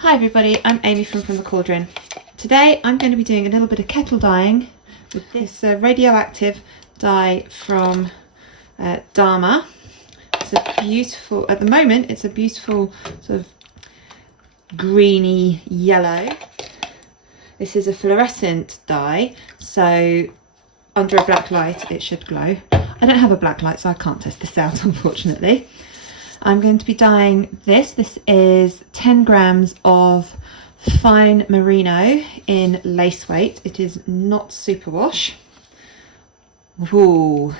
Hi everybody, I'm Amy from the Cauldron. Today I'm going to be doing a little bit of kettle dyeing with this radioactive dye from Dharma. It's a beautiful, at the moment it's a beautiful sort of greeny yellow. This is a fluorescent dye, so under a black light it should glow. I don't have a black light so I can't test this out unfortunately. I'm going to be dyeing this. This is 10 grams of fine merino in lace weight. It is not superwash. Ooh.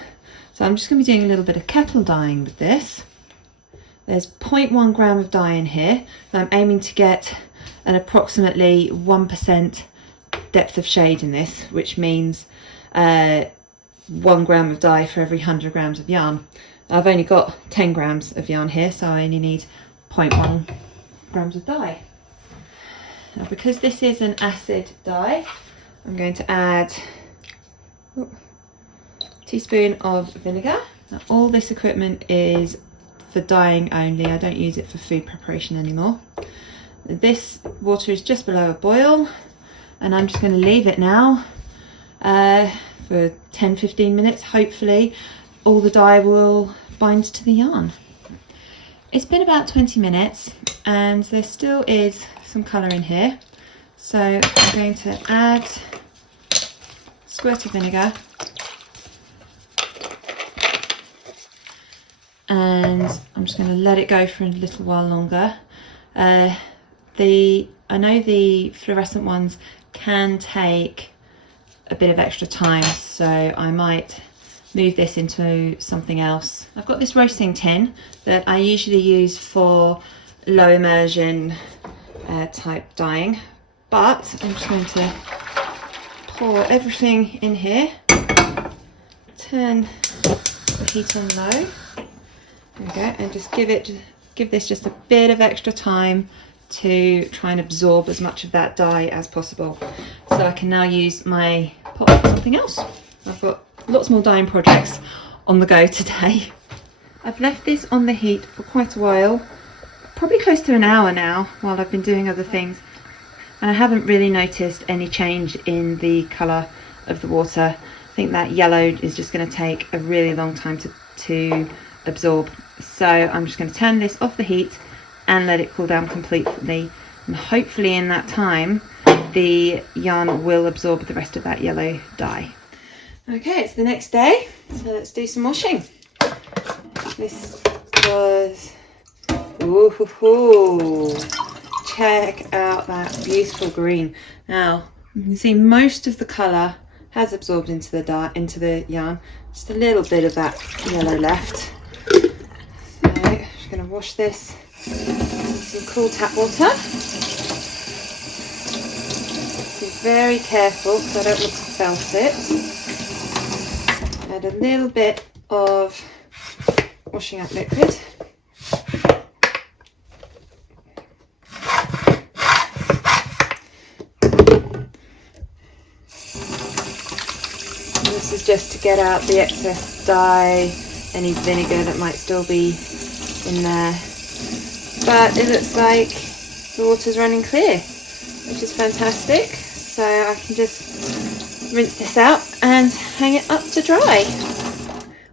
So I'm just going to be doing a little bit of kettle dyeing with this. There's 0.1 gram of dye in here. So I'm aiming to get an approximately 1% depth of shade in this, which means 1 gram of dye for every 100 grams of yarn. I've only got 10 grams of yarn here, so I only need 0.1 grams of dye. Now, because this is an acid dye, I'm going to add a teaspoon of vinegar. Now, all this equipment is for dyeing only. I don't use it for food preparation anymore. This water is just below a boil, and I'm just going to leave it now for 10-15 minutes. Hopefully all the dye will bind to the yarn. It's been about 20 minutes and there still is some colour in here, so I'm going to add a squirt of vinegar and I'm just going to let it go for a little while longer. I know the fluorescent ones can take a bit of extra time, so I might move this into something else. I've got this roasting tin that I usually use for low immersion type dyeing, but I'm just going to pour everything in here, turn the heat on low, there we go, and just give this just a bit of extra time to try and absorb as much of that dye as possible, so I can now use my pot for something else. I've got lots more dyeing projects on the go today. I've left this on the heat for quite a while, probably close to an hour now, while I've been doing other things, and I haven't really noticed any change in the colour of the water. I think that yellow is just going to take a really long time to absorb, so I'm just going to turn this off the heat and let it cool down completely, and hopefully in that time the yarn will absorb the rest of that yellow dye. Okay, it's the next day, so let's do some washing. This was, ooh, check out that beautiful green. Now, you can see most of the colour has absorbed into the yarn. Just a little bit of that yellow left. So, I'm just going to wash this with some cool tap water. Be very careful because I don't want to felt it. Add a little bit of washing up liquid. And this is just to get out the excess dye, any vinegar that might still be in there. But it looks like the water's running clear, which is fantastic. So I can just rinse this out and hang it up to dry.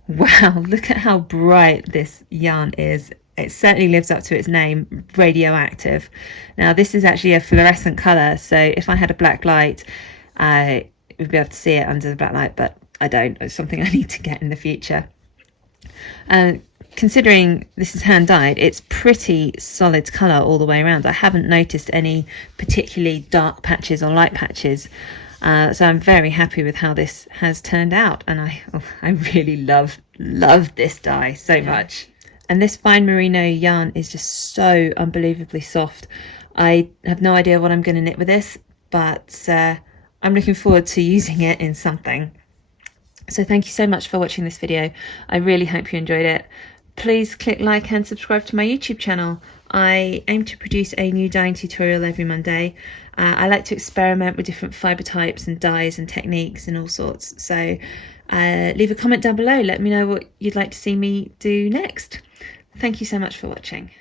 Wow, look at how bright this yarn is. It certainly lives up to its name, Radioactive. Now this is actually a fluorescent colour, so if I had a black light I would be able to see it under the black light, but I don't. It's something I need to get in the future. Considering this is hand dyed, it's pretty solid colour all the way around. I haven't noticed any particularly dark patches or light patches. So I'm very happy with how this has turned out, and I really love this dye so much. And this fine merino yarn is just so unbelievably soft. I have no idea what I'm going to knit with this, but I'm looking forward to using it in something. So thank you so much for watching this video. I really hope you enjoyed it. Please click like and subscribe to my YouTube channel. I aim to produce a new dyeing tutorial every Monday. I like to experiment with different fibre types and dyes and techniques and all sorts. So leave a comment down below. Let me know what you'd like to see me do next. Thank you so much for watching.